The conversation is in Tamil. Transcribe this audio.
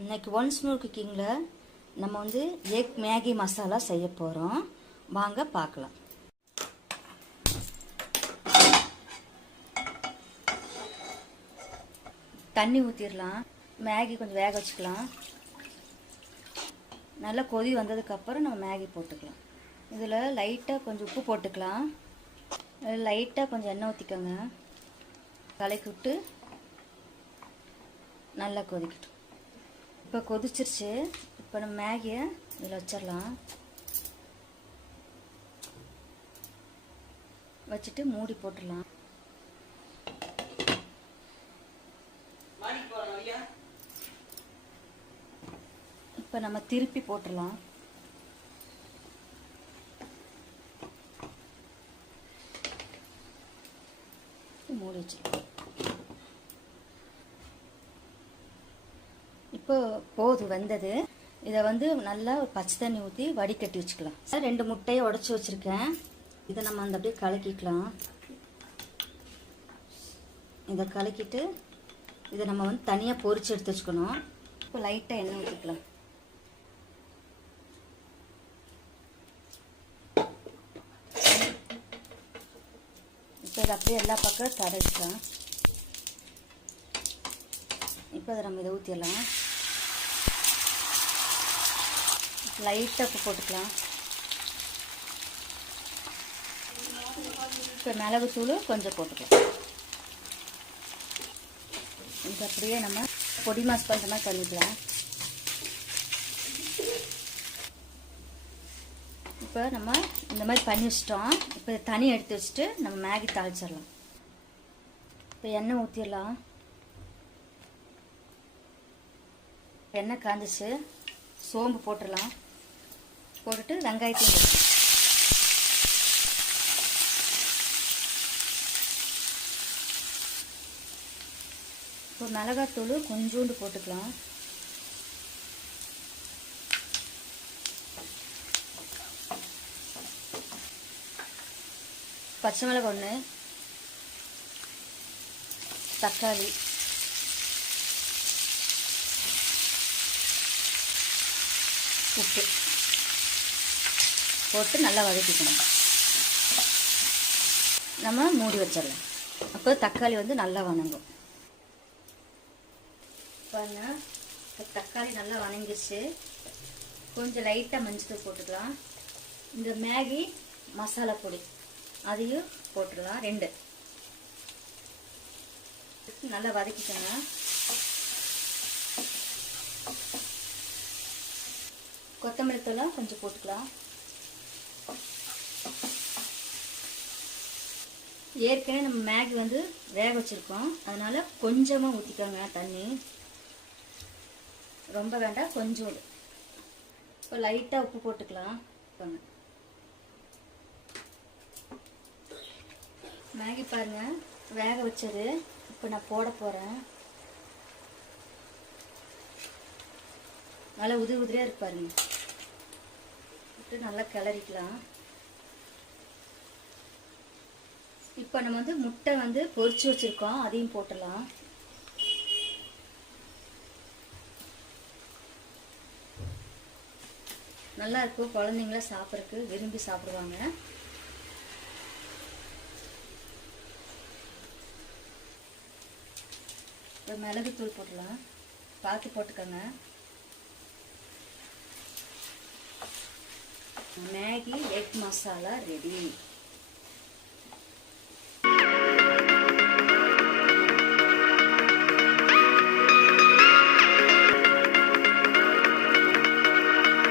இன்னைக்கு ஒன்ஸ் மோர் குக்கிங்கில் நம்ம வந்து எக் மேகி மசாலா செய்ய போகிறோம். வாங்க பார்க்கலாம். தண்ணி ஊற்றிடலாம். மேகி கொஞ்சம் வேக வச்சுக்கலாம். நல்லா கொதி வந்ததுக்கப்புறம் நம்ம மேகி போட்டுக்கலாம். இதில் லைட்டாக கொஞ்சம் உப்பு போட்டுக்கலாம். லைட்டாக கொஞ்சம் எண்ணெய் ஊற்றிக்கோங்க. கலக்கி விட்டு நல்லா கொதிக்கட்டும். இப்போ கொதிச்சிருச்சு. இப்போ நம்ம மேகியை இதில் வச்சிடலாம். வச்சுட்டு மூடி போட்டுடலாம். இப்போ நம்ம திருப்பி போட்டுடலாம். மூடி வச்சிடலாம். இப்போ போது வந்தது. இதை வந்து நல்லா பச்சை தண்ணி ஊற்றி வடிகட்டி வச்சுக்கலாம். 2 முட்டையை உடச்சி வச்சுருக்கேன். இதை நம்ம அந்த அப்படியே கலக்கிக்கலாம். இதை கலக்கிட்டு இதை நம்ம வந்து தனியாக பொரிச்சு எடுத்து வச்சுக்கணும். இப்போ லைட்டாக எண்ணெய் ஊற்றிக்கலாம். இப்போ இதை அப்படியே எல்லா பக்கம் தடவிக்கலாம். இப்போ அதை நம்ம இதை ஊற்றிடலாம். லைட்டாக உப்பு போட்டுக்கலாம். இப்போ மிளகுத்தூள் கொஞ்சம் போட்டுக்கலாம். இது அப்படியே நம்ம பொடி மாஸ் பண்ணுற மாதிரி பண்ணிக்கலாம். இப்போ நம்ம இந்த மாதிரி பண்ணி வச்சிட்டோம். இப்போ தனி எடுத்து வச்சுட்டு நம்ம மேகி தாளிச்சிடலாம். இப்போ எண்ணெய் ஊற்றிடலாம். எண்ணெய் காஞ்சிச்சு. சோம்பு போட்டுடலாம். போட்டுட்டு வெங்காயத்தையும் போட்டுக்கலாம். இப்போ மிளகாத்தூள் கொஞ்சோண்டு போட்டுக்கலாம். பச்சை மிளகாய் 1, தக்காளி, உப்பு போட்டு நல்லா வதக்கிக்கணும். நம்ம மூடி வச்சிடலாம். அப்போ தக்காளி வந்து நல்லா வணங்கும். பாருங்க, தக்காளி நல்லா வணங்கிடுச்சு. கொஞ்சம் லைட்டாக மஞ்சள் போட்டுக்கலாம். இந்த மேகி மசாலா பொடி அதையும் போட்டுடலாம். 2 நல்லா வதக்கிக்கோங்க. கொத்தமல்லி தூளை கொஞ்சம் போட்டுக்கலாம். ஏற்கனவே நம்ம மேகி வந்து வேக வச்சுருக்கோம். அதனால் கொஞ்சமாக ஊற்றிக்கோங்க தண்ணி. ரொம்ப வேண்டாம், கொஞ்சம். இப்போ லைட்டாக உப்பு போட்டுக்கலாம். மேகி பாருங்கள் வேக வச்சது. இப்போ நான் போட போகிறேன். நல்லா உதிரியாக இருக்கு பாருங்க. நல்லா கிளறிக்கலாம். இப்போ நம்ம வந்து முட்டை வந்து பொரிச்சு வச்சிருக்கோம். அதையும் போட்டுடலாம். நல்லா இருக்கும். குழந்தைங்கள சாப்பிட்றதுக்கு விரும்பி சாப்பிடுவாங்க. இப்போ மிளகுத்தூள் போட்டுடலாம். பார்த்து போட்டுக்கோங்க. Maggi egg masala ready.